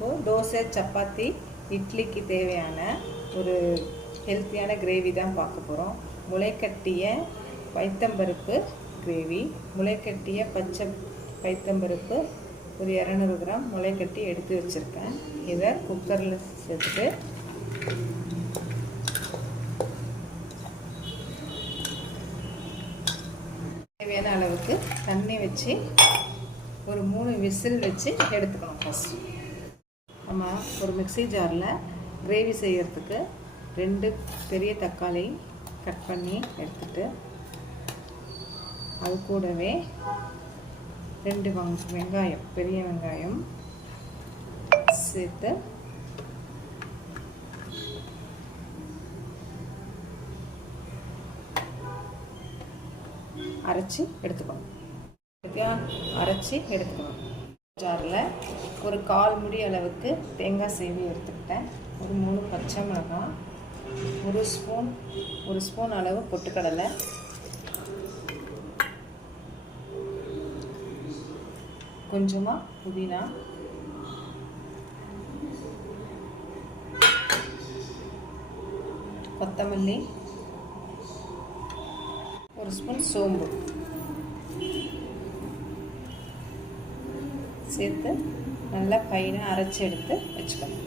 இப்போது தோசை சப்பாத்தி இட்லிக்கு தேவையான ஒரு ஹெல்த்தியான கிரேவி தான் பார்க்க போகிறோம். முளைக்கட்டிய பைத்தம்பருப்பு கிரேவி. முளைக்கட்டிய பச்சை பைத்தம்பருப்பு ஒரு 200 கிராம் முளைக்கட்டி எடுத்து வச்சுருக்கேன். இதை குக்கரில் சேர்த்துட்டு தேவையான அளவுக்கு தண்ணி வச்சு ஒரு 3 விசில் வச்சு எடுத்துக்கணும். ஃபஸ்ட்டு நம்ம ஒரு மிக்ஸி ஜாரில் கிரேவி செய்கிறதுக்கு 2 பெரிய தக்காளி கட் பண்ணி எடுத்துட்டு அது கூடவே 2 வெங்காயம் பெரிய வெங்காயம் சேர்த்து அரைச்சி எடுத்துக்கணும். ஜாரில் ஒரு 1/4 முடி அளவுக்கு தேங்காய் சேவி எடுத்துக்கிட்டேன். ஒரு 3 பச்சை மிளகாய், ஒரு ஸ்பூன் அளவு பொட்டுக்கடலை, கொஞ்சமாக புதினா, கொத்தமல்லி, ஒரு ஸ்பூன் சோம்பு சேர்த்து நல்லா ஃபைனாக அரைச்சி எடுத்து வச்சுக்கணும்.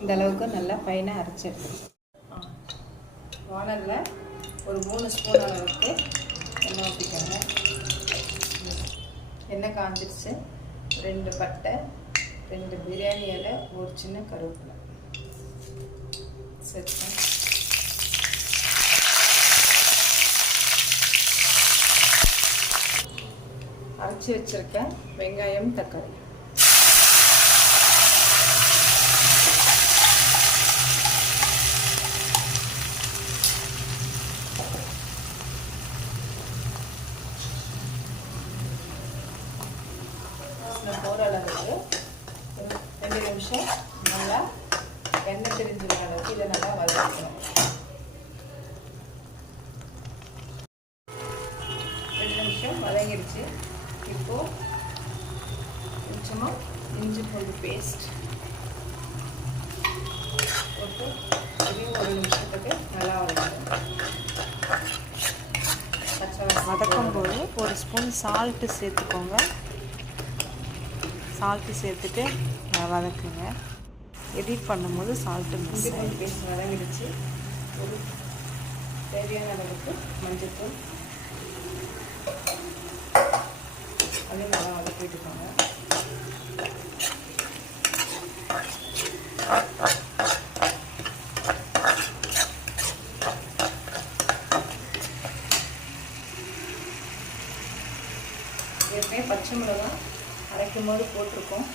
இந்த அளவுக்கு நல்லா ஃபைனாக அரைச்சி எடுத்துக்கணும். வானலில் ஒரு 3 ஸ்பூன் அளவுக்கு எண்ணெய் ஊற்றிக்கோங்க. எண்ணெய் காஞ்சிடுச்சு. 2 பட்டை, 2 பிரியாணி இலை, ஒரு சின்ன கருவேப்பிலை சேர்த்து அரைச்சி வச்சிருக்கேன் வெங்காயம் தக்காளி போகிற அளவுக்கு 2 நிமிஷம் நல்லா எண்ணெய் தெரிஞ்சுக்கிற அளவுக்கு இதை நல்லா வதக்கணும். 2 நிமிஷம் வதங்கிடுச்சு. இப்போது கொஞ்சமாக இஞ்சி பூண்டு பேஸ்ட் போட்டு இதையும் 1 நிமிஷத்துக்கு நல்லா வதக்கும்போது ஒரு ஸ்பூன் சால்ட்டு சேர்த்துக்கோங்க. சால்ட்டு சேர்த்துட்டு வதக்குங்க. எடிட் பண்ணும்போது சால்ட்டு மிக்ஸ் பண்ணி பேஸ்ட் வதங்கிடுச்சு. ஒரு தேவையான அளவுக்கு மஞ்சள்தூள் அதே நல்லா வதக்கிட்டுக்கோங்க. ஏற்கனவே பச்சை மிளகாய் அரைக்கும் போது போட்டிருக்கோம்.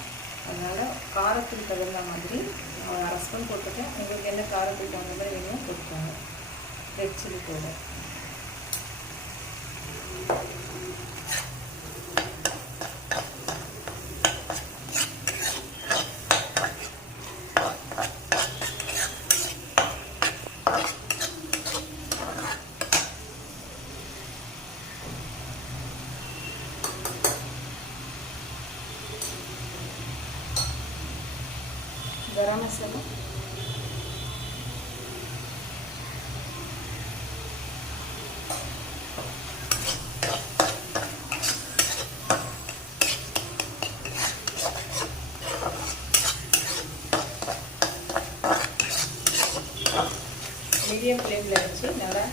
அதனால் காரத்துக்கு தகுந்த மாதிரி நான் 1/2 ஸ்பூன் போட்டுருக்கேன். உங்களுக்கு என்ன காரத்துக்கு தகுந்த மாதிரி வேணும் போட்டுக்கோங்க. Red chilli powder, garam masala, medium ஃப்ளேமில் வச்சு நல்லா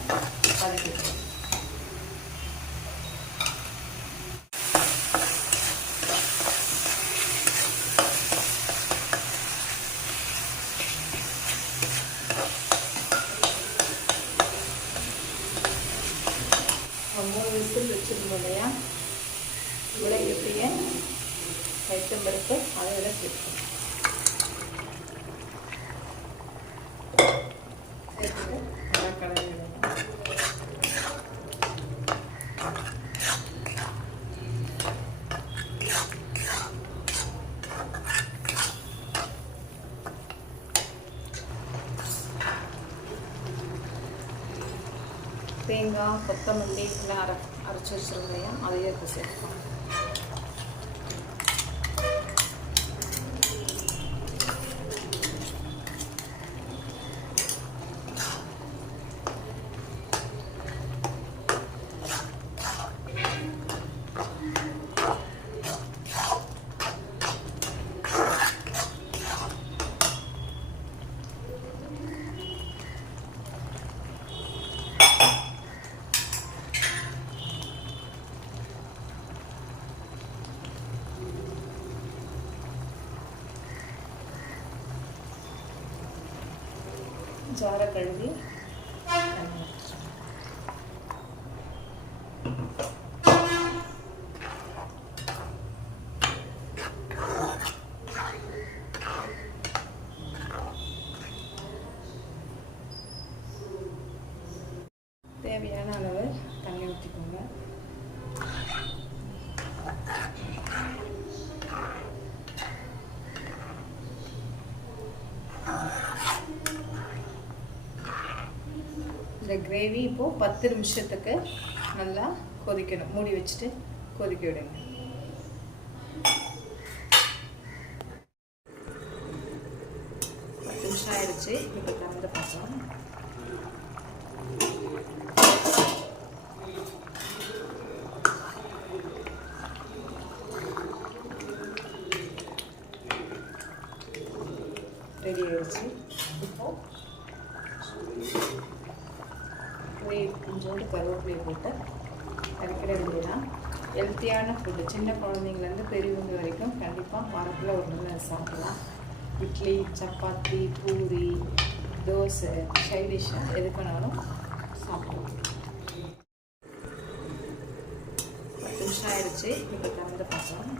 வதக்கிடுவோம். விசில் வச்சுருந்தோம் இல்லையா, முளைக்கட்டிய பைத்தம்பருப்பு அதை விட சேர்த்துக்கணும். சேர்த்துட்டு நல்லா கலந்து விடணும். தேங்காய், கொத்தமல்லி எல்லாம் அரைச்சி வச்சுருக்கோம் இல்லையா, அதையே இப்போ சேர்த்துக்கலாம். ஜாரை கழுவி தேவையான அளவு தண்ணி ஊற்றிக்கோங்க. இந்த கிரேவி இப்போது 10 நிமிஷத்துக்கு நல்லா கொதிக்கணும். மூடி வச்சுட்டு கொதிக்க விடுங்க. நிமிஷம் ஆயிடுச்சு. இப்போ திறந்து பார்க்கலாம். ரெடி ஆயிடுச்சு. இப்போ கொஞ்சோண்டு கருவேப்பிலையை போட்டு இறக்கிட வேண்டியதான். ஹெல்த்தியான ஃபுட்டு. சின்ன குழந்தைங்கலேருந்து பெரியவங்க வரைக்கும் கண்டிப்பாக வாரத்தில் ஒரு நாள் சாப்பிடலாம். இட்லி, சப்பாத்தி, பூரி, தோசை, சைடிஷ்ஷாக எதுக்குனாலும் சாப்பிடலாம். 10 நிமிஷம் ஆயிடுச்சு. இப்போ திறந்து பார்க்கலாம்.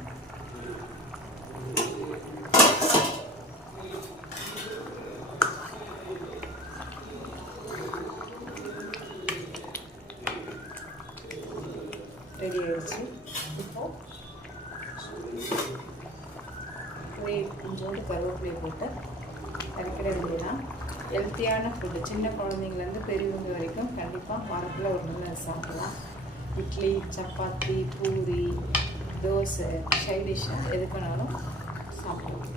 ரெடி ஆயிடுச்சு. இப்போது கொஞ்சோண்டு கருவேப்பிலையை போட்டு இறக்கிட வேண்டியதான். ஹெல்த்தியான ஃபுட்டு. சின்ன குழந்தைங்கலேருந்து பெரியவங்க வரைக்கும் கண்டிப்பாக வாரத்தில் ஒரு நாள் சாப்பிடலாம். இட்லி, சப்பாத்தி, பூரி, தோசை, சைடிஷ்ஷாக எதுக்குனாலும் சாப்பிடலாம்.